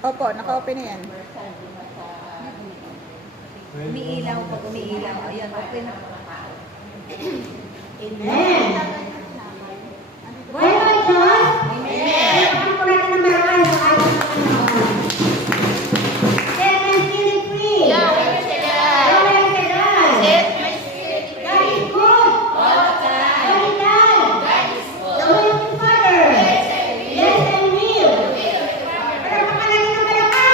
Opo, naka-open na yan. Umiilaw pag umiilaw. Ayan, open. Amen. Bueno, Diyos. Amen. Ang po natin ng malakas ang ating Panginoon. Set my spirit free. Yahweh Shaddai. Yahweh Shaddai. Set my spirit free. God is good. All the time. Every time. God is good. The will of the Father. Yes, and will. Pero natin ng malakas.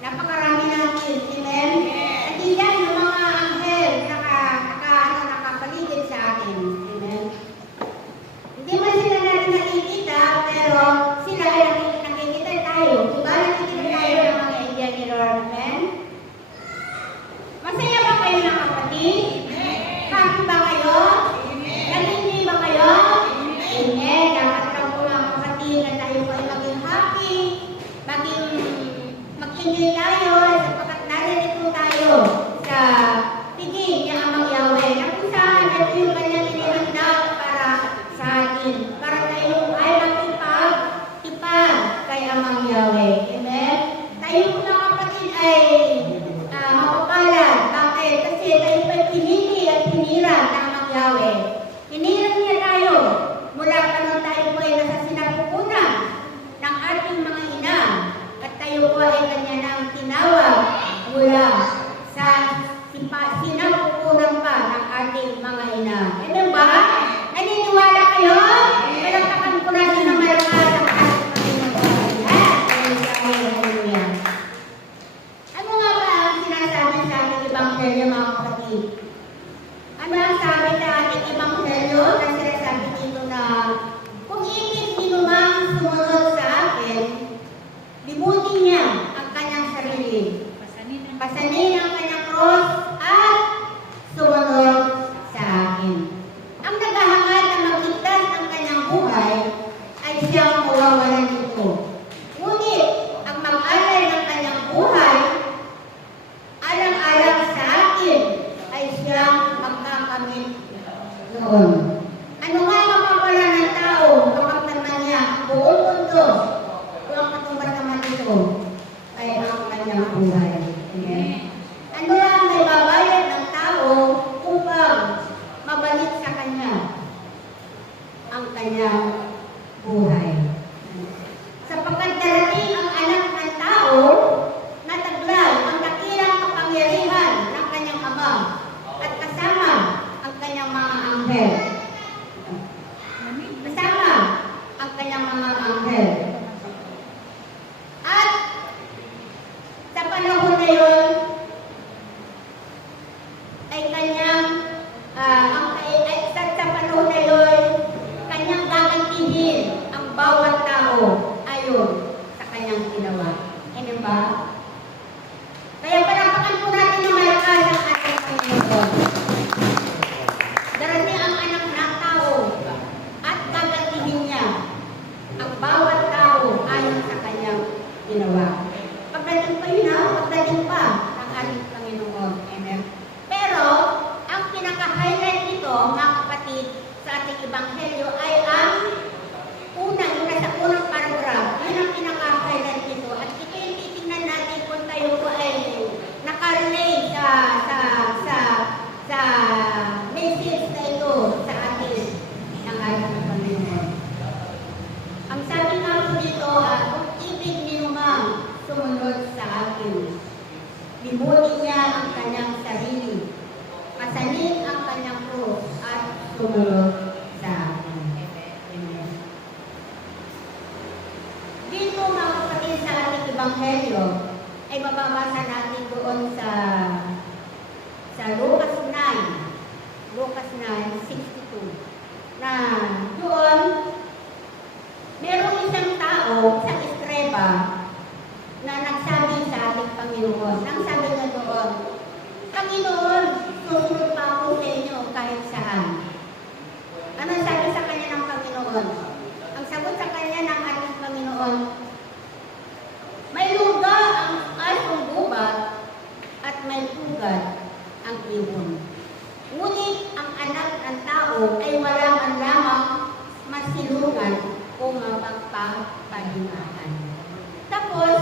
Napakarami natin, amen? At iyan yung mga anghel nakapaligid sa atin, amen? Hindi man sila natin nakikita, pero sila ay nakikita tayo. Diba nakikita tayo ng mga angel ni Lord, amen? Masaya ba kayo ng kapatid? Happy ba kayo? Nalindi ba kayo? Amen. Dapat lang po mga kapatid na tayo po ay maging happy, mag-enjoy tayo, sapagkat naririto tayo sa tiging ni Amang Yahweh. Na kung saan ito yung kanyang inihanda para sa atin, para tayo ay magtipag kay Amang Yahweh. Amen? Tayo po mga kapatid ay mapapalad. Bakit? Kasi tayo po ay pinili at piniram ng Amang Yahweh. Hiniram niya tayo mula pa nung tayo po ay nasa sinapupunan ng ating mga ina at tayo po ay kanya nang tinawag mula sa sinapupunan pa ng ating mga ina. Ano ba? Naniniwala kayo? Palakpakan po natin ng malakas ang ating Panginoon. Hallelujah. Ano nga ba ang sinasabi sa ating Ebanghelyo, mga kapatid? Ano ang sabi sa ating Ebanghelyo na sinasabi dito na kung ibig sinumang sumunod sa akin, limutin niya ang kanyang sarili. Pasanin ang kanyang cross at sumunod sa akin. Ang naghahangad na magligtas ng kanyang buhay ay siyang mawawalan nito. Ngunit ang mag-alay ng kanyang buhay alang-alang sa akin ay siyang magkakamit noon. Ano nga mapapala ng tao kapag naman niya ang buong mundo kung ang katumbas naman ito ay ang kanyang buhay? Amen. Ano lang may babayad ng tao upang mabalik sa kanya ang kanyang buhay? Sapagkat darating ang anak ng tao na taglay ang dakilang kapangyarihan ng kanyang ama at kasama ang kanyang mga anghel. Kasama ang kanyang mga anghel. At sa panahon na yun, ay kanyang, sa panahon na yun, kanyang gagantihin ang bawat tao ayon sa kanyang ginawa. Ano ba? Kaya palakpakan po natin ng malakas ang ating Panginoon. Darating ang anak ng tao at gagantihin niya ang bawat tao ayon sa kanyang ginawa. Pagdating pa yun pagdating pa ang ating Panginoon. Amen. Pero, ang pinaka-highlight nito, mga kapatid, sa ating Ebanghelyo ay ang sa unang paragraph. Yun ang pinaka-highlight nito. At ito yung titingnan natin kung tayo po ay nakarelate sa message na ito sa atin ng ating Panginoon. Ang sabi nga po dito, kung ibig ninumang sumunod sa akin, limutin niya ang kanyang sarili, pasanin ang kanyang cross at sumunod sa akin. Amen. Dito mga kapatid sa ating Ebanghelyo ay mababasa natin doon sa Lucas 9:62 na doon merong isang tao sa Estreba na nagsabi sa ating Panginoon. Ang sabi niya doon, Panginoon, susunod pa ako sa inyo kahit saan. Ano sabi sa kanya ng Panginoon? Ang sagot sa kanya ng ating Panginoon, may luga ang asong gubat at may pugad ang ibon. Ngunit ang anak ng tao ay wala man lamang masilungan o mapagpapahingahan. Tapos,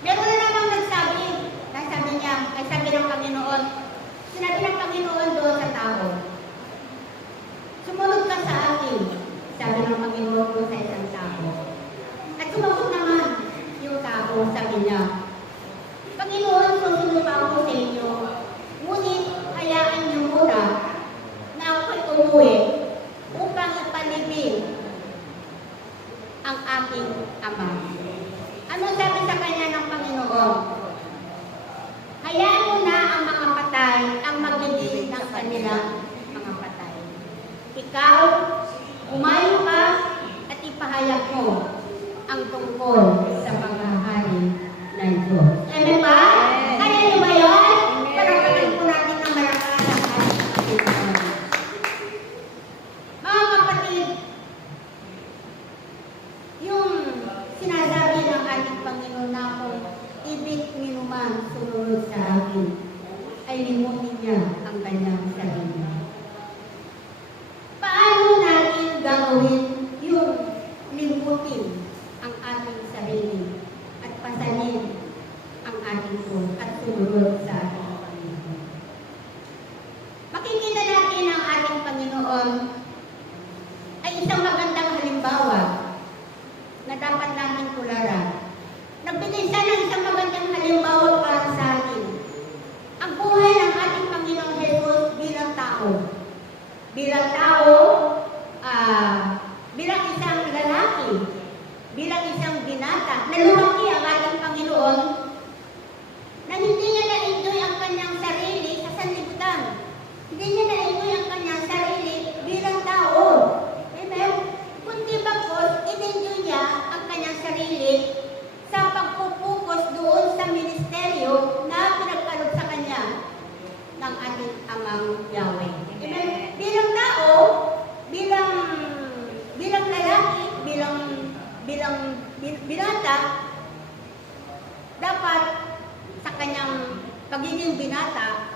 meron na namang nagsabi, sabi ng Panginoon, sinabi ng Panginoon doon sa tao, sumunod ka sa akin, sabi ng Panginoon doon sa isang tao. At sumunod naman yung tao, sabi niya, Panginoon, susunod pa ako sa inyo, ngunit hayaan niyo muna na ako'y umuwi upang ipalibing ang aking ama. Ano sabi sa kanya ng Panginoon? Hayaan mo na ang mga patay ang maglibing ng kanilang mga patay. Ikaw, umayo ka at ipahayag mo ang tungkol sa paghahari ng Diyos. Amen ba? Kaya niyo ba yun? Parang po natin ng malakas ang ating Panginoon. Mga kapatid, yung sinasabi ng ating Panginoon na kung ibig minuman sumunod sa akin, ay limutin niya ang kanyang sarili. Paano natin gagawin yung limutin ang ating sarili at pasanin ang ating Diyos at sumunod sa ating Panginoon? Makikita natin ang ating Panginoon ay isang magandang halimbawa na dapat natin tularan. Nagbigay siya ng isang magandang halimbawa para sa atin. Ang buhay ng ating Panginoong Jesus bilang tao. Bilang tao, bilang isang lalaki, bilang isang binata, na lumaki ang ating Panginoon na hindi niya na-enjoy ang kanyang sarili sa sanlibutan. Hindi niya na-enjoy ang kanyang sarili bilang tao. Amen? Kundi bagkos, in-enjoy niya ang kanyang sarili sa pagpupukos doon sa ministeryo na pinagkaloob sa kanya ng ating amang Yahweh. Amen? Bilang tao, bilang lalaki, bilang binata, dapat sa kanyang pagiging binata,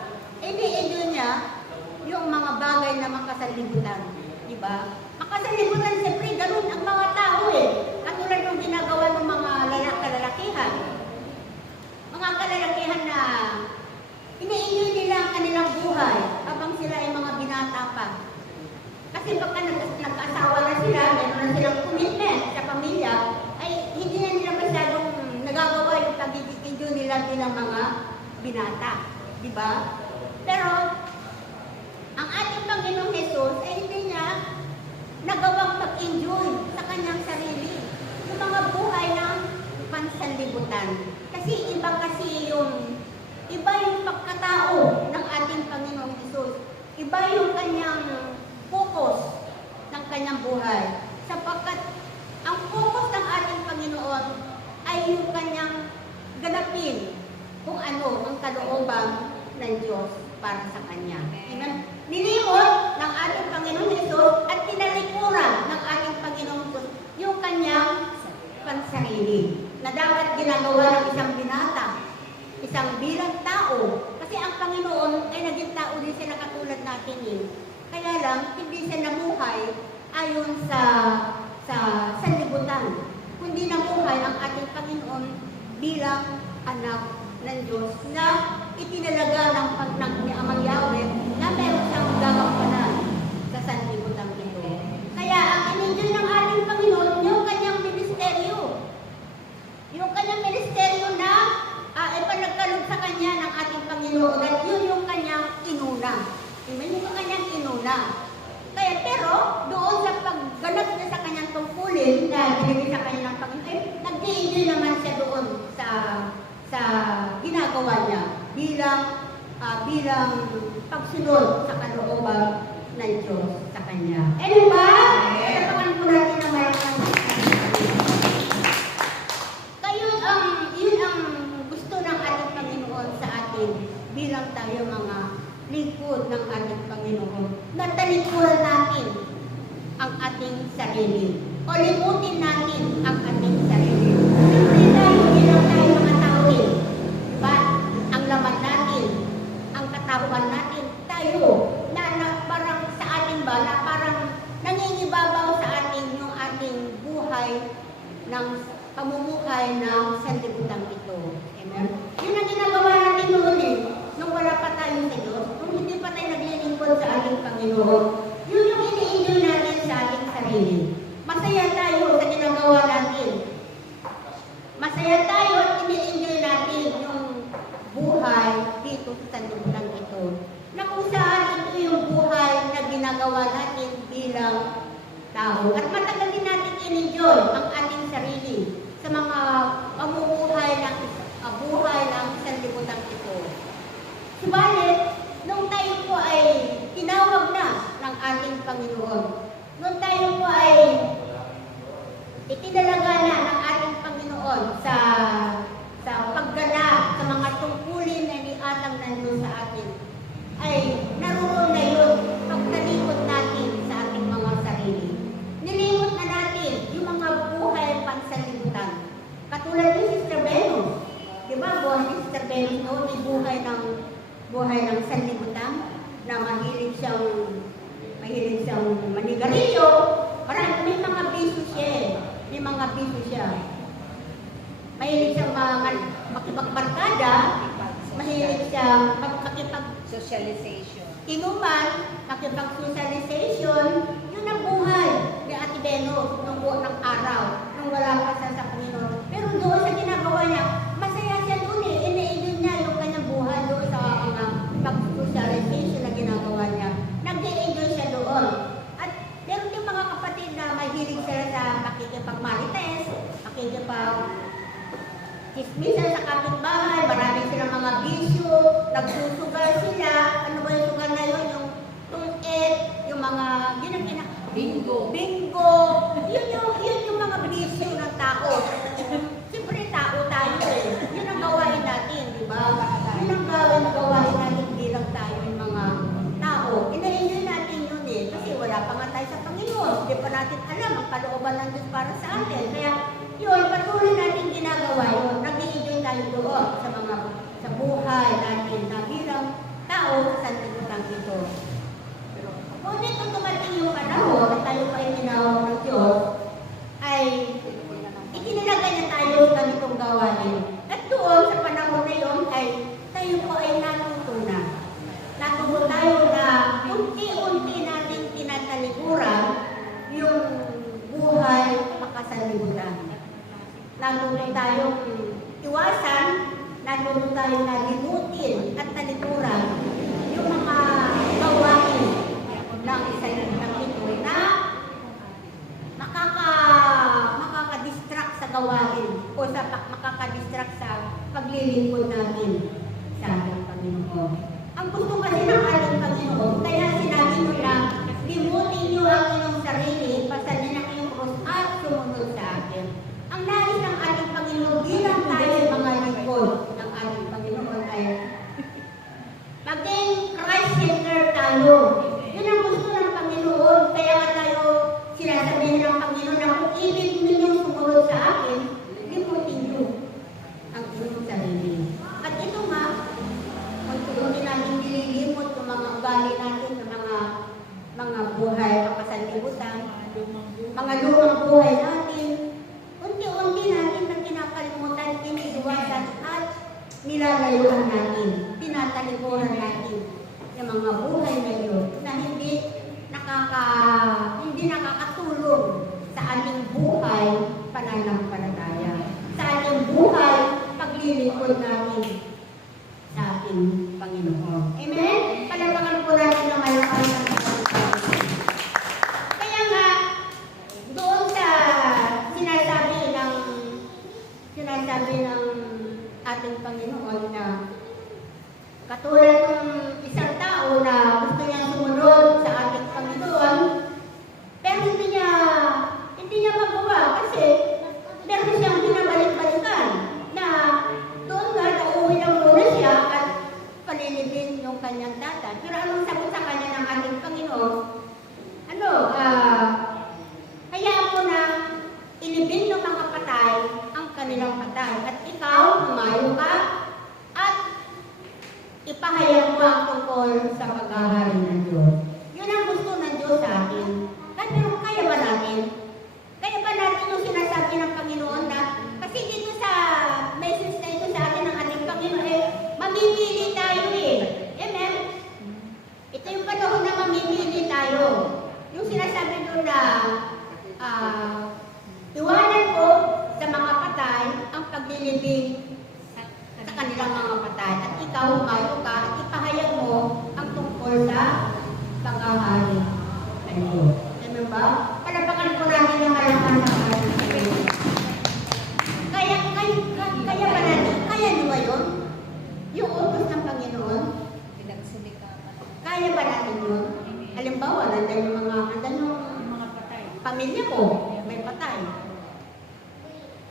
ini-enjoy niya yung mga bagay na makasalibutan. Diba? Makasalibutan, siyempre, ganun ang mga tao eh. Katulad ng ginagawa ng mga kalalakihan. Mga kalalakihan na ini-enjoy nila ang kanilang buhay habang sila ay mga binata pa. Kasi pagka nag-asawa na sila, meron na silang commitment sa pamilya, ay hindi na nila masyadong nagagawa yung pagiging nila bilang mga binata. Diba? Pero, ang ating Panginoong Jesus ay hindi niya nagawang mag-enjoy sa kanyang sarili yung mga buhay ng pansanlibutan. Kasi iba yung pagkatao ng ating Panginoong Jesus. Iba yung kanyang focus ng kanyang buhay. Sapagkat ang focus ng ating Panginoon ay yung kanyang ganapin kung ano ang kalooban ng Diyos para sa kanya. Amen? Nilimot ng ating Panginoon Jesus at tinalikuran ng ating Panginoon Jesus yung kanyang pansarili na dapat ginagawa ng isang binata, isang bilang tao. Kasi ang Panginoon ay naging tao din siya na katulad natin eh. Kaya lang, hindi siya namuhay ayon sa sanlibutan, kundi namuhay ang ating Panginoon bilang anak ng Diyos na itinalaga ng Amang Yahweh na meron siyang gagampanan sa sanlibutan ito. Kaya ang in-enjoy ng ating Panginoon, yung kanyang ministeryo. Yung kanyang ministeryo na ipanagkaloob sa kanya ng ating Panginoon at yun yung kanyang inuna. Amen? Yung kanyang inuna. Kaya pero, doon sa pagganap niya sa kanyang tungkulin na binigay sa kanya ng Panginoon, nag-i-enjoy naman siya doon sa ginagawa niya bilang pagsunod sa kalooban ng Diyos sa kanya. Ano ba? Sapakan po natin ang malakas. Yun ang gusto ng ating Panginoon sa atin bilang tayo mga lingkod ng ating Panginoon. Natalikuran natin ang ating sarili. O limutin natin ang ating sarili. Siyempre tayo, bilang tayo mga tao eh. Diba? Ang laman natin, ang katawan natin, tayo dito sa sanlibutan ito. Na kung saan ito yung buhay na ginagawa natin bilang tao. At matagal din natin in-enjoy ang ating sarili sa mga pamumuhay ng buhay ng sanlibutan ito. Subalit, nung tayo po ay tinawag na ng ating Panginoon, nung tayo po ay itinalaga na ng ating Panginoon sa pagganap sa mga tungkulin na iniatang nandun sa atin, ay naroon na yun pagtalikod natin sa ating mga sarili. Nilimot na natin yung mga buhay pansanlibutan. Katulad ni Sister Venus. Diba, buhay ni Sister Venus noon, may buhay ng sanlibutan na mahilig siyang manigarilyo. Parang may mga biso siya eh. May mga biso siya. Mahilig siyang makipagbarkada, mahilig siyang Socialization. inuman, makipag-socialization, yun ang buhay ni Ate Venus nung buong ng araw, nung wala pa siya sa Panginoon. Pero doon sa ginagawa niya, masaya siya doon eh. Ina-enjoy niya yung kanyang buhay doon sa mga pag-socialization na ginagawa niya. Nag-enjoy siya doon. At meron din mga kapatid na mahilig sila sa makikipag-marites, chismisan sa kapitbahay, marami silang mga bisyo, nagsusugal sila. Ano ba yung sugal na yun? Yung tungit, yung mga, Bingo. Yun yung mga bisyo ng tao. Siyempre tao tayo eh. Yun ang gawain natin, di ba? Yun ang gawain natin bilang tayo yung mga tao. Ina-enjoy natin yun eh. Kasi wala pa nga tayo sa Panginoon. Hindi pa natin alam ang kalooban ng Diyos para sa atin. Kaya yun, patuloy natin ginagawa yun. Nag-i-enjoy tayo doon sa buhay natin na bilang tao sa sanlibutan ito. Ngunit kung tumating yung panahon na tayo pa ay tinawag ng Diyos, ay itinalaga niya tayo sa ganitong gawain. At doon, sa panahon na yun, ay tayo po ay natuto na. Natuto tayo na unti-unti natin tinatalikuran yung buhay makasanlibutan. Natuto tayong iwasan, natuto tayong nalimutin at talikuran yung mga gawain ng sanlibutan ito na makaka-distract sa gawain o makaka-distract sa paglilingkod natin sa ating Panginoon. Ang gusto kasi ng ating Panginoon, kaya sinabi nyo na, limutin nyo ang inyong sarili, pasanin ang inyong krus at sumunod sa akin. Ang nais ng ating Panginoon, bilang tayo mga lingkod ng ating Panginoon ay maging Christ-centered tayo. Yun ang gusto ng Panginoon. Kaya nga tayo sinasabihin ng Panginoon na kung ibig ninyong sumunod sa akin, limutin nyo ang inyong sarili. At ito nga, kung tuloy natin nililimot yung mga ugali natin sa mga buhay kapasanlibutan, mga lumang buhay natin, unti-unti natin na kinakalimutan, iniiwasan at nilalayuan natin, tinatalikuran natin yung mga buhay na yun na hindi nakakatulong sa ating buhay pananampalataya, sa ating buhay paglilingkod natin sa ating Panginoon. Amen? Palapakan po natin na malakas ng Panginoon. Kaya nga, doon sa sinasabi ng ating Panginoon na katulad ng isang tao na gusto niyang sumunod sa ating Panginoon, pero hindi niya magawa kasi meron siyang binabalik-balikan na doon nga nauwi lang muna siya at palilibin yung kanyang tatay. Pero anong sagot sa kanya ng ating Panginoon? Hayaan mo na ilibin ng mga patay ang kanilang patay at ikaw, umayo ka at ipahayag mo ang tungkol sa paghahari ng Diyos. Yun ang gusto ng Diyos sa atin. Pero kaya ba natin? Kaya ba natin yung sinasabi ng Panginoon na, kasi dito sa message na ito sa atin ng ating Panginoon, mamimili tayo eh. Amen? Ito yung panahon na mamimili tayo. Yung sinasabi doon na, iwanan ko sa mga patay ang paglilibing sa kanilang mga patay. At ikaw, umayo ka, hahari kayo. Amen ba? Palapakan po natin yung malaman ng ating kaya ba natin? Kaya nyo ba yun? Yung utos ng Panginoon? Pinagsilikapan. Kaya ba natin yun? Halimbawa, nandan yung Mga patay. pamilya ko, may patay.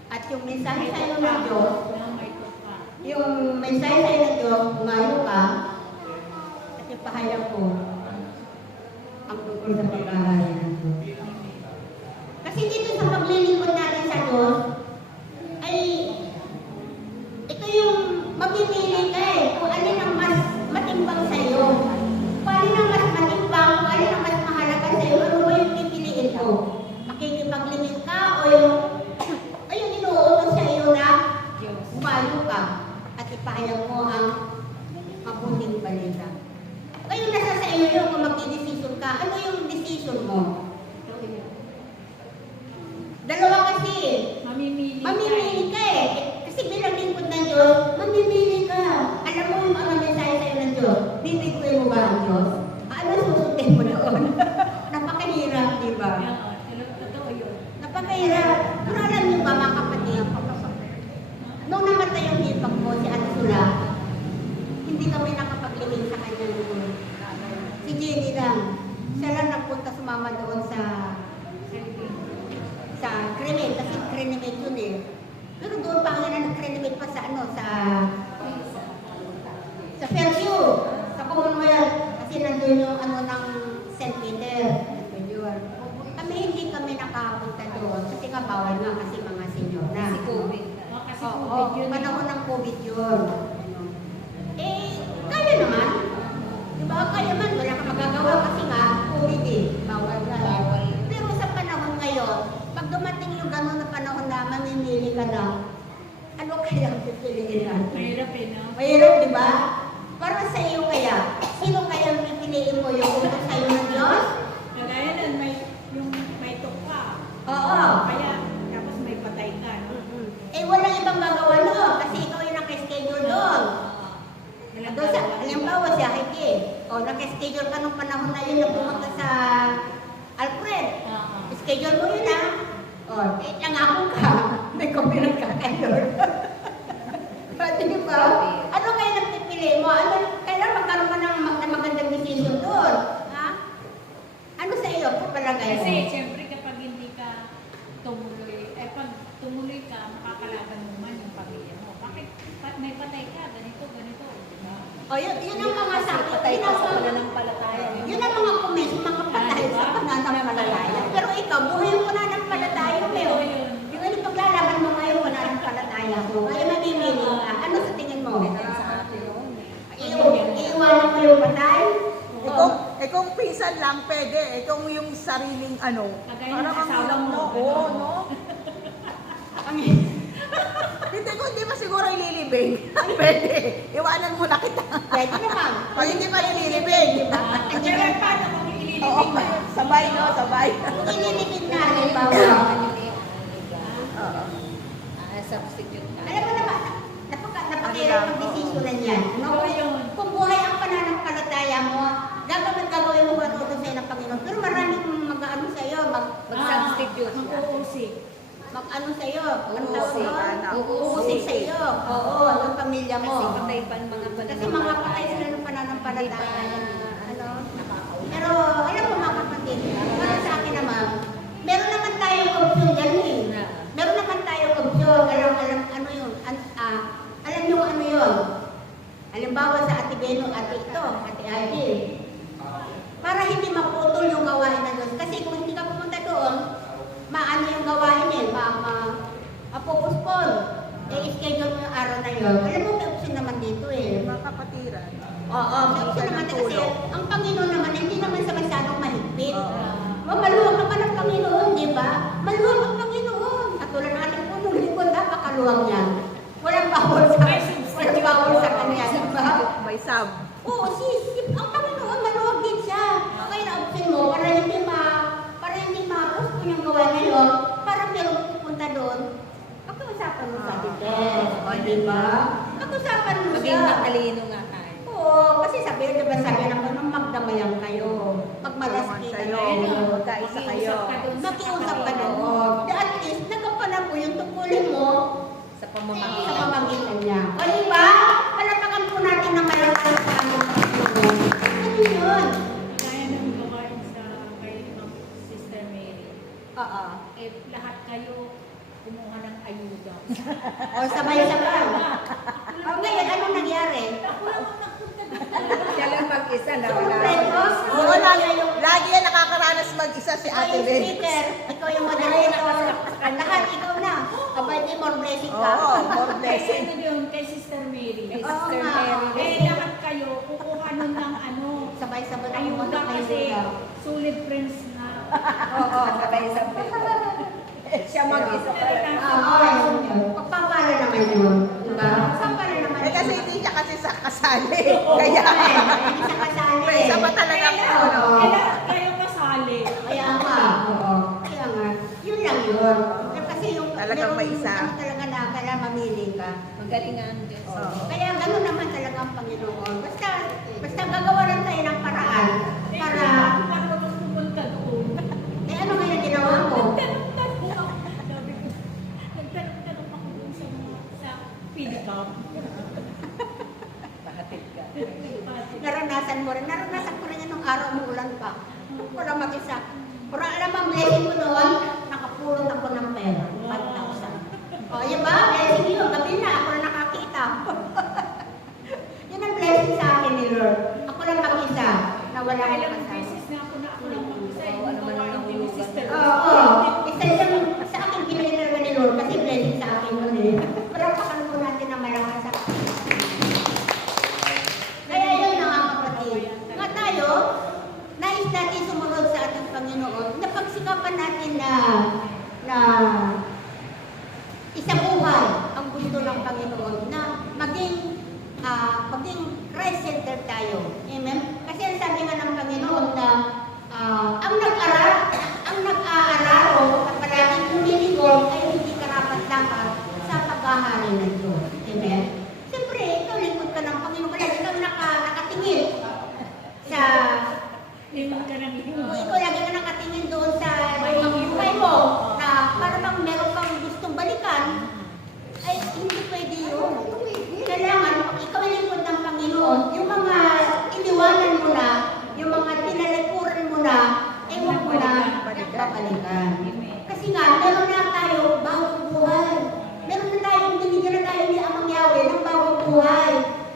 At yung mensahe sa iyo ng Diyos, May tupa. yung mensahe sa iyo ng Diyos, umayo ka, at yung pahayag ko, ang tungkol sa pag-aaral ng Diyos. Kasi dito sa paglilingkod natin sa Diyos, ay ito yung mamimili ka kung alin ang mas matimbang sa iyo. Kung alin ang mas matimbang, kung alin ang mas mahalaga sa iyo, ano ba yung pipiliin mo? Makikipaglingin ka o yung inuutos sa iyo na umayo ka at ipahayag mo ang mabuting balita. Ngayon nasa sa iyo yung kung magdidesisyon ka, ano yung decision mo? Dalawa kasi mamimili ka eh. Kasi bilang lingkod ng Diyos, mamimili ka. Alam mo yung mga mensahe sa'yo ng Diyos, bibigyan mo ba ang Diyos? Ano susundin mo doon? Napakahirap, di ba? Totoo yun. Napakahirap. Pero alam niyo ba, mga kapatid, nung namatay yung hipag mo, si Ate Sula, hindi kami nakapaglingin sa kanya noon. Si Jenny lang. Siya lang nagpunta sumama doon sa Cremate, kasi Cremate yun eh. Pero doon pa nga na nag-Cremate pa sa Fairview, sa Commonwealth, kasi nandun yung ng St. Peter. Nandun yun. Hindi kami nakapunta doon, kasi nga bawal nga kasi mga senior na. Kasi COVID. Kasi COVID yun. Panahon ng COVID yun. Kaya naman. Diba? Kaya man, wala ka magagawa kasi nga, COVID eh. Bawal na. Pero sa panahon ngayon, pag dumating yung gano'n na panahon na mamimili ka na, ano kaya ang pipiliin natin? Mahirap eh, no? Mahirap, di ba? Para sa iyo kaya, sino kaya ang pipiliin mo yung utos sa iyo ng Diyos? Kagaya nun, may tupa. Oo. Kaya, tapos may patay ka, no? Walang ibang gagawa nun, kasi ikaw yung naka-schedule doon. Doon sa, halimbawa si Heike, naka-schedule ka nung panahon na yun na pumunta sa Alfred. Schedule mo yun langakong ka. May copyright ka kayo. Di ba? Ano kaya nagpipili mo? Kailan magkaroon ka ng magandang decision doon? Ha? Ano sa iyo? Kapalagay mo? Kasi, siyempre, kapag hindi ka tumuloy, pag tumuloy ka, makakalaban mo man yung pamilya mo. Bakit may patay ka? Ganito, diba? Yun ang mga sabi. Patay ka sa pananampalataya. Yun ang mga comment, mga patay sa pananampalataya. Pero ikaw, buhay mo pananampalataya mo. Yung ano paglalaban mo ngayon, pananampalataya mo. Kaya mamimili ka. Ano sa tingin mo? Iiwanan mo yung patay? Kung pinsan lang, pwede. Kung yung sariling Kagaya ng asawa mo. Oo, no? Hindi ko, hindi pa siguro ililibing. Pwede. Iwanan mo na kita. Pwede naman. Pag hindi pa ililibing. Andiyan paano kung Oo, ililibing? sabay, no? Sabay. Kung inilibig na, halimbawa. Oo. Substitute ka. Alam mo naman, napakahirap ang desisyonan yan. Ano yun? Kung buhay ang pananampalataya mo, gagawin mo ba ito sa'yo ng Panginoon? Pero maraming mag-ano sa'yo, Mag-substitute. Mag-uusik. mag-ano sa'yo, Uusik. uusik sa'yo. Oo, ng pamilya mo. Kasi patay pa ang mga Kasi mga patay sila ng pananampalataya. Pero alam mo mga kapatid, para sa akin naman, meron naman tayong option dyan eh. Meron naman tayong option. Ano yun? Alam nyo ano yun? Halimbawa sa Ate Beno, Ate ito, Ate Ivy. Para hindi maputol yung gawain ng Diyos. Kasi kung hindi ka pumunta doon, maano yung gawain eh, mapupuspon. I-schedule mo yung araw na yun. Alam mo, may option naman dito eh. Mga kapatiran. Oo, may option naman kasi ang Panginoon naman, hindi naman sa masyadong mahigpit. Maluwag naman ang Panginoon, di ba? Maluwag ang Panginoon. Katulad ng ating punong lingkod, napakaluwag niyan. Walang bawal sa kanya, di ba? May sab. Oo, ang Panginoon, maluwag din siya. Kaya na-option mo, para hindi ma-post yung gawa ngayon, para meron pupunta doon, pag-usapan mo sa atin. O, di ba? Pag-usapan mo siya. Maging matalino nga tayo. Oo, Oo, kasi sabi ng Panginoon, magdamayan kayo. Magmalaskin kayo. Magkaisa kayo. Makiusap ka doon. At least, nagampanan mo yung tungkulin mo Sa sa pamamagitan. pamamagitan niya. O diba? Palatakan po natin na malakas ang Panginoon. Ano yun? Kaya nang gawain sa kay Sister Mary. Oo. Eh, lahat kayo kumuha ng ayuda. O sabay-sabay. O ngayon, anong nangyari? Ako lang ang nagpunta dito. Siya lang mag-isa na wala. Kumpletos? Oo, lagi yan nakakaranas mag-isa si Ikaw Ate yung Ben. speaker, ikaw yung moderator, lahat ikaw na. Abay, di more blessing ka. Oo, more blessing. Kasi yun, kay Sister Mary. Kay Oo Sister nga. Mary. Eh, lahat kayo kukuha nun ng ano, Sabay-sabay na ayuda pumunta kasi kayo. solid friends na. Oo, sabay-sabay. Siya mag-isa talaga. Pagpapala naman yun. Diba? Pagpapala naman Eh kasi hindi siya kasi sa kasali. Kaya, Hindi siya kasali. may isa pa talaga ano. Eh, lahat kayo kasali. Kaya nga. Oo. Kaya nga. Yun lang yun. Kasi yung Talagang may merong isa. ano talaga na kaya mamili ka. Magalingan din. Oo. Kaya gano'n naman talaga ang Panginoon. Basta gagawa lang tayo ng paraan Eh, para, para pumunta doon. eh ano nga yung ginawa mo? Nagtanong-tanong ako. Sabi ko, nagtanong-tanong ako dun sa mga sa Philipam. Pahatid ka. Naranasan mo rin. Naranasan ko rin yan nung araw ng ulan pa. Wala mag-isa. Pero alam mo, ang blessing ko noon, nakapulot ako ng pera. 5,000. O, yun ba? Blessing yun. Gabi na, ako na nakakita. Yun ang blessing sa akin ni Lord. Ako lang mag-isa, na wala akong Ilang kasama. beses na ako lang mag-isa. Oo, Yung ano man gawain ang din ni nahulugan. Sister. Oo. Isa yung sa akin binili talaga ni Lord kasi blessing sa akin yun eh. Parapakan po natin na malakas sa Kaya yun mga kapatid. Nga tayo, nais natin sumunod sa ating Panginoon, napagsikapan natin na isang buhay ang gusto ng Panginoon na maging Christ-centered tayo. Amen? Kasi ang sabi nga ng Panginoon na ang nag-aaral na palaging lumilingkod ay hindi karapat-dapat sa paghahari ng Diyos. Amen? Siyempre, ikaw lingkod ka ng Panginoon. Kaya ikaw nakatingin sa Yung ka nang kung ikaw lagi ka nakatingin doon sa buhay mo na para bang meron kang gustong balikan, ay hindi pwede yun. Kailangan, pag ikaw ay lingkod ng Panginoon, yung mga iniwanan mo na, yung mga tinalikuran mo na, ay huwag mo na babalikan. Kasi nga, meron na tayo bagong buhay. Meron na tayo, binigyan na tayo ni Amang Yahweh ng bagong buhay.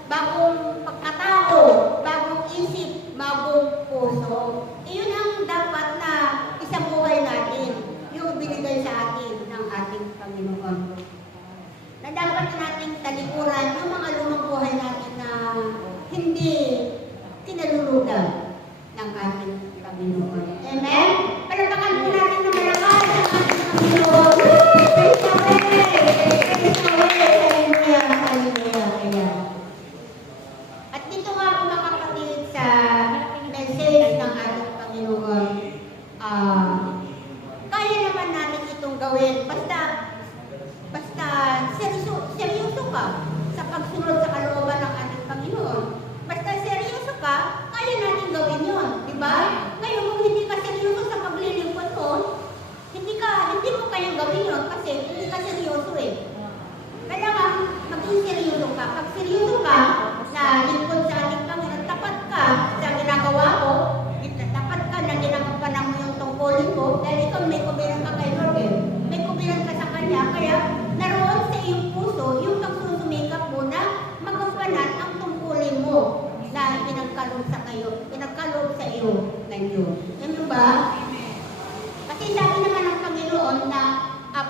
Bagong pagkatao, bagong isip, bagong puso. Iyon ang dapat na isang buhay natin, yung binigay sa atin ng ating Panginoon. Na dapat nating talikuran yung mga lumang buhay natin na hindi tinalulugan ng ating Panginoon. Amen? Palatakan po natin na malakas ang ating Panginoon. Praise the Lord! Praise the Lord! Hallelujah! Hallelujah! Ayan. At dito nga po mga kapatid sa message ng ating Panginoon, kaya naman natin itong gawin basta seryoso ka sa pagsunod sa kalooban ng ating Panginoon. Basta seryoso ka, kaya natin gawin yun, di ba? Ngayon, kung hindi ka seryoso sa paglilingkod mo, hindi mo kayang gawin yun kasi hindi ka seryoso eh. Kailangan maging seryoso ka. Pag seryoso ka na lingkod sa ating Panginoon, tapat ka sa ginagawa mo, tapat ka na ginagampanan mo yung tungkulin mo, dahil ikaw may kubilang ka kay Lord eh. May kubilang ka sa Kanya, kaya naroon sa iyong puso yung pagsusumikap mo na magampanan ang tungkulin mo na pinagkaloob sa iyo ng Diyos. Ano ba? Kasi sabi naman ng Panginoon na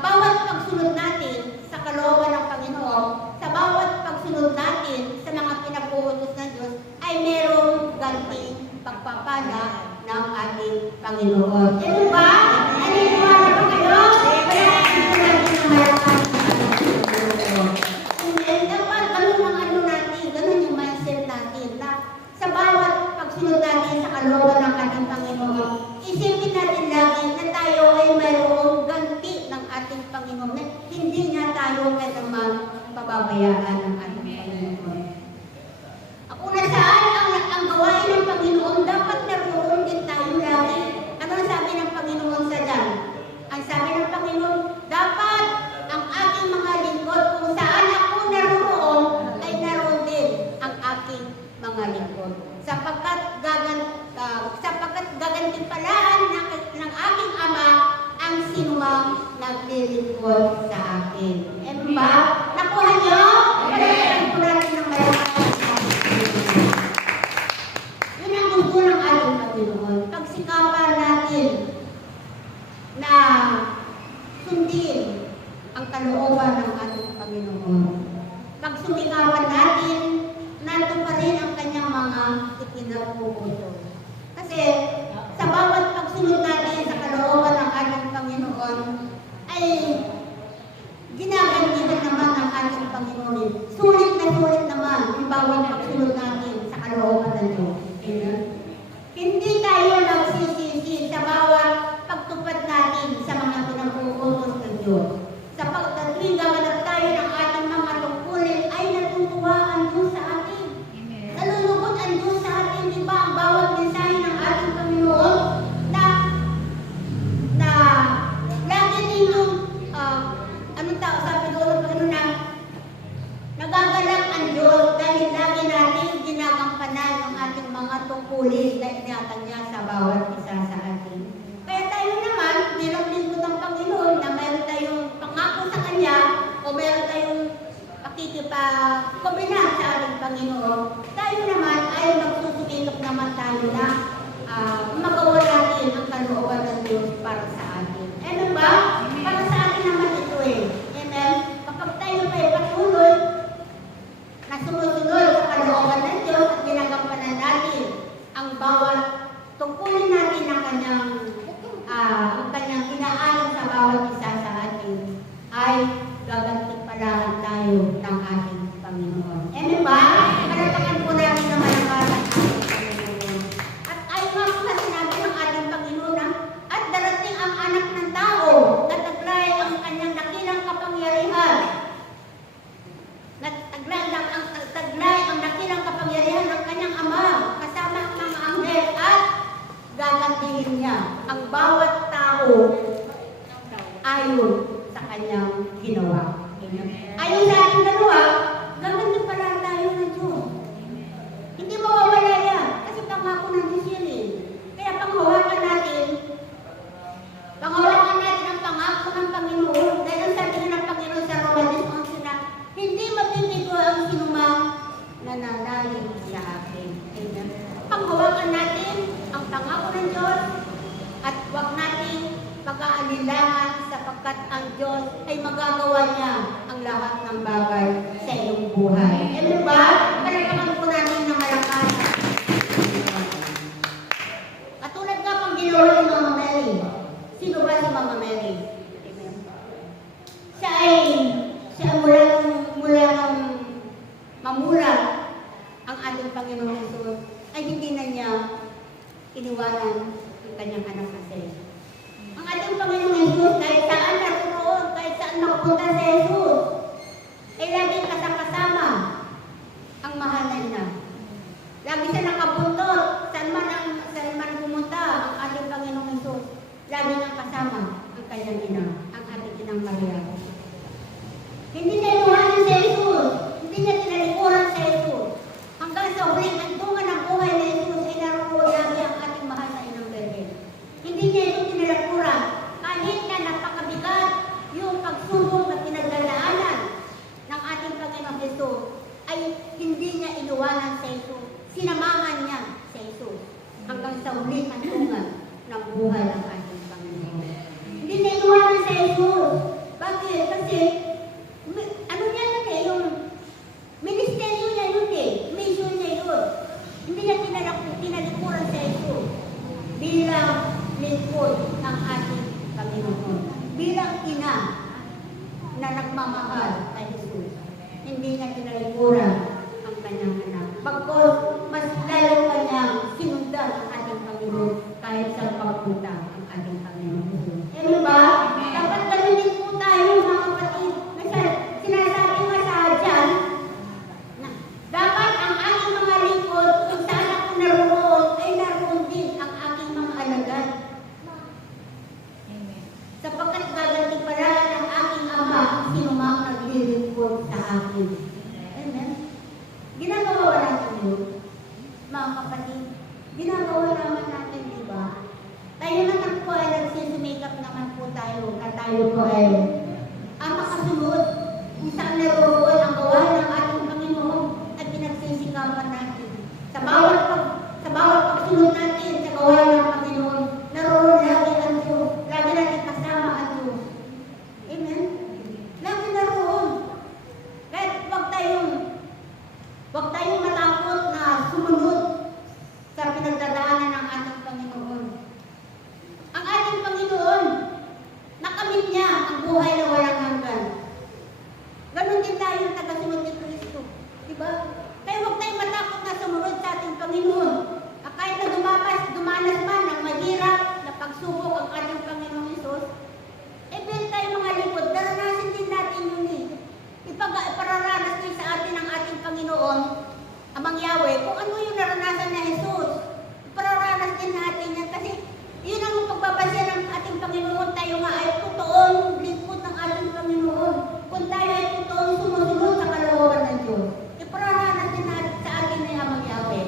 bawat pagsunod natin sa kalooban ng Panginoon, sa bawat pagsunod natin sa mga pinag-uutos ng Diyos, ay merong ganting pagpapala ng ating Panginoon. Ano ba? Naniniwala ba kayo? Palakpakan natin ng malakas ang ating Panginoon. And dapat ganun ang ano natin, ganun yung mindset natin na sa bawat pagsunod natin sa kalooban ng ating Panginoon, isipin natin lagi na tayo ay mayroong ganti ng ating Panginoon na hindi niya tayo kailanman pababayaan ng ating Panginoon. Ako na saan? mga lingkod. Sapagkat gagantimpalaan ng aking Ama ang sinumang naglilingkod sa akin. Ba? Nakuha niyo? Palagyan po natin ng malakas. Yun ang gusto ng ating Panginoon. Pagsikapan natin na sundin ang kalooban ng ating Panginoon. Pagsumikapan natin, nandun pa rin ang kanyang mga ipinapupuso. Kasi sa bawat pagsunod natin sa kalooban ng ating Panginoon, ay ginagantihan naman ng ating Panginoon. Sulit naman ang bawat pagsunod natin sa kalooban ng Diyos. Amen? Hindi tayo nagsisisi sa bawat pagtupad natin sa mga pinag-uutos ng Diyos. Sapagkat tuwing gaganap tayo ng ating mga tungkulin ay natutuwa ang Diyos sa atin. Nalulugod ang Diyos sa atin, di ba? Ang bawat mensahe ng ating Panginoon na lagi ninyong sabi doon na nagagalak ang Diyos dahil lagi natin ginagampanan ang ating mga tungkulin na inatang niya sa bawat isa sa atin. Kaya tayo naman, meron din po ng Panginoon na meron tayong pangako sa Kanya o meron tayong pakikipag-kombina sa ating Panginoon. Tayo naman ay magsusumikap naman tayo na magawa natin ang kalooban ng Diyos para sa atin. Ano ba? Para sa atin naman ito eh. Amen? Kapag tayo ay patuloy na sumusunod sa kalooban ng Diyos at ginagampanan natin ang bawat tungkulin natin ng kanyang inaalam sa bawat isa sa atin, ay gagantimpalaan tayo ng ating Panginoon. Amen ba? Palatakan po natin na malakas ang ating Panginoon. At ay nga po na sinabi ng ating Panginoon at darating ang anak ng tao na taglay ang kanyang dakilang kapangyarihan. Taglay ang dakilang kapangyarihan ng kanyang Ama kasama ang mga anghel at gagantihin niya ang bawat tao ayon sa kanyang ginawa. Ayon sa ating ginawa, gagantihin pala tayo ng Diyos. Hindi mawawala yan kasi pangako ng Diyos yan eh. Kaya panghawakan natin ang pangako ng Panginoon dahil ang sabi ng Panginoon sa Romanos 11 na hindi mapipigo ang sinumang nananalig sa akin. Amen. Panghawakan natin ang pangako ng Diyos at huwag natin pag-aalilangan sapagkat ang Diyos ay magagawa niya ang lahat ng bagay sa iyong buhay. Amen ba? Palagpakan po natin ng malakas. Katulad nga pang ginawa ni Mama Mary. Sino ba si Mama Mary? Amen. Siya mula ng mamula ang ating Panginoon Jesus ay hindi na niya iniwanan ang kanyang anak na si Jesus. Ang ating Panginoon Jesus, kahit saan naroon, kahit saan makapunta si Jesus, ay laging kasama ang mahal na ina. Lagi siya nakabuntot, saan man pumunta ang ating Panginoon Jesus, lagi niyang kasama ang kanyang ina, ang ating inang Maria. Hindi niya inuwanan si Jesus, hindi niya tinalikuran si Jesus. Hanggang sa huling antungan ng buhay ni Jesus ay naroon lagi ang ating mahal na inang Birhen. Hindi niya ito tinalikuran kahit na napakabigat yung pagsubok at pinagdadaanan ng ating Panginoon Jesus ay hindi niya inuwanan si Jesus. Sinamahan niya si Jesus hanggang sa huling antungan ng buhay ng ating Panginoon. Hindi niya inuwanan si Jesus. Bakit? Kasi ano niya yun eh, yung ministeryo niya yun eh, mission niya yun. Hindi niya tinalikuran sa ito bilang lingkod ng ating Panginoon. Bilang ina na nagmamahal kay Jesus. Hindi niya tinalikuran ang kanyang anak. Bagkos, mas lalo pa niyang sinundan ang ating Panginoon kahit sa pagpunta ang ating Panginoon Jesus. Ano ba? Dapat gamitin po tayo mga kapatid. Sinasabi nga sa dyan, na dapat ang aking mga lingkod, kung saan ako naroon, ay naroon din ang aking mga alagad. Sapagkat gagantimpalaan ng aking Ama ang sinumang naglilingkod sa akin. Amen. Ginagawa natin yun. mga kapatid, ginagawa naman natin, di ba? Tayo naman po ay nagsisumikap naman po tayo na tayo po ay ang makasunod kung saan naroon ang gawain ng ating Panginoon at pinagsisikapan natin. Sa bawat pagsunod natin sa gawain ng Panginoon, naroon lagi ang Diyos, lagi natin kasama ang Diyos. Amen? Lagi naroon. Kahit huwag tayong matakot na sumunod sa pinagdadaanan ng ating Panginoon. Ang ating Panginoon, nakamit niya ang buhay na walang hanggan. Ganon din tayo tagasunod ni Kristo. Diba? Kaya huwag tayong matakot na sumunod sa ating Panginoon. Kahit na dumanas man ng mahirap na pagsubok ang ating Panginoong Isus, pwede tayo mga likod, naranasan din natin yun eh. Ipararanas din sa atin ang ating Panginoon, amang Yahweh, kung ano yung naranasan na Jesus. Ipararanas din natin yan kasi yun ang pagbabasya ng ating Panginoon. Tayo nga ay totoong lingkod ng ating Panginoon. Kung tayo ay totoong sumusunod sa kalooban ng Diyos, ipararanas din natin sa atin na amang Yahweh.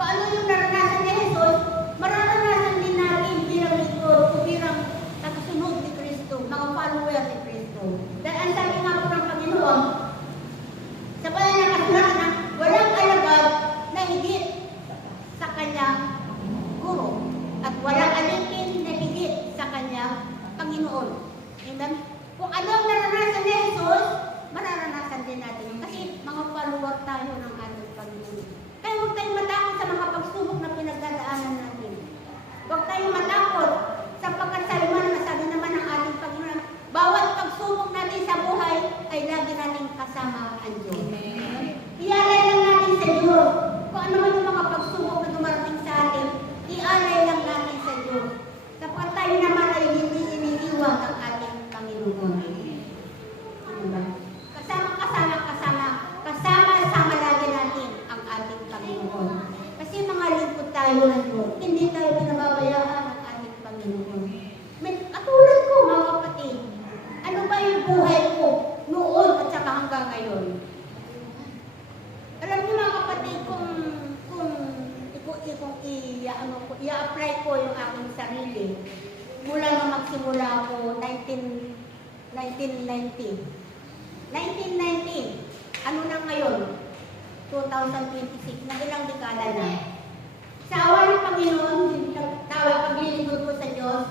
Kung ano yung naranasan ni Jesus, mararanasan din natin bilang lingkod o bilang tagasunod ni Kristo, mga follower ni Kristo. Dahil ang sabi nga po ng Panginoon, sa pananakasulat na walang alagad na higit sa kanyang guro at walang alipin na higit sa kanyang Panginoon. Amen? Kung ano ang naranasan ni Jesus, mararanasan din natin yun. Kasi mga follower tayo ng ating Panginoon. Kaya huwag tayong matakot sa mga pagsubok na pinagdadaanan natin. Huwag tayong matakot sapagkat sabi naman ng ating Panginoon, bawat pagsubok natin sa buhay ay lagi nating kasama ang Diyos. Ialay lang natin sa Diyos. Kung ano man yung mga pagsubok na dumarating sa atin, ialay lang natin sa Diyos. Sapagkat tayo naman ay hindi iniiwan ng ating Panginoon. Diba? Kasama lagi natin ang ating Panginoon. Kasi mga lingkod tayo ng Diyos, hindi tayo pinababayaan ng ating Panginoon. Katulad ko, mga kapatid, ano ba yung buhay ko noon at saka hanggang ngayon? Alam niyo mga kapatid, kung i-apply ko yung aking sarili, mula nung magsimula ako 1990, ano na ngayon? 2026, na ilang dekada na. Sa awa ng Panginoon, paglilingkod ko sa Diyos,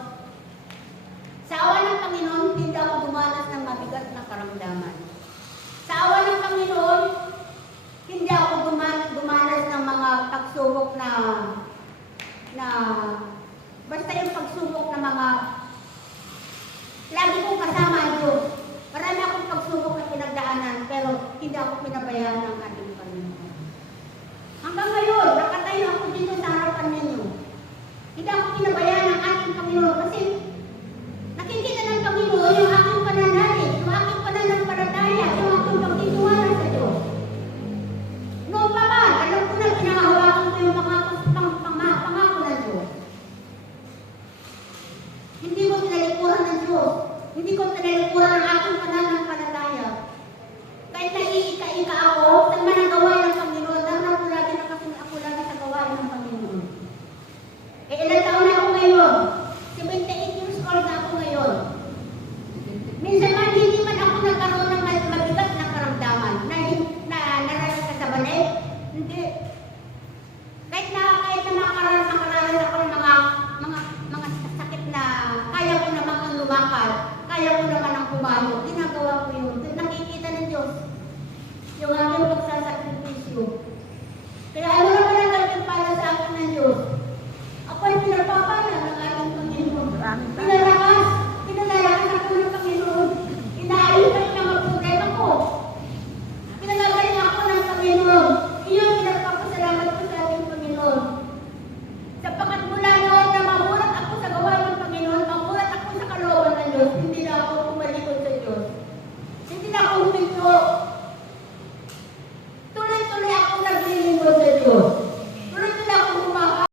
sa awa ng Panginoon, hindi ako dumanas ng mabigat na karamdaman. Sa awa ng Panginoon, hindi ako dumanas ng mga pagsubok na basta yung pagsubok na mga lagi kong kasama ang Diyos. Marami akong pagsubok na pinagdaanan, pero hindi ako pinabayaan ng ating Panginoon. Hanggang ngayon, nakatayo ako dito sa harapan ninyo. Hindi ako pinabayaan ng ating Panginoon kasi nakikita ng Panginoon yung aking pananalig, yung aking pananampalataya, yung aking pagtitiwala sa Diyos. Noon pa man, alam ko na pinahawakan ko yung pangako ng Diyos. Hindi ko tinalikuran ng Diyos. Hindi ko tinalikuran ang aking pananampalataya. Kahit naiika-ika ako, saan man ang gawain ng Panginoon, dahil ako lagi sa gawain ng Panginoon. Ilan taon na ako ngayon? 78 years old na ako ngayon. Minsan man, hindi man ako nagkaroon ng mabigat na karamdaman na narating ka sa balay. Hindi.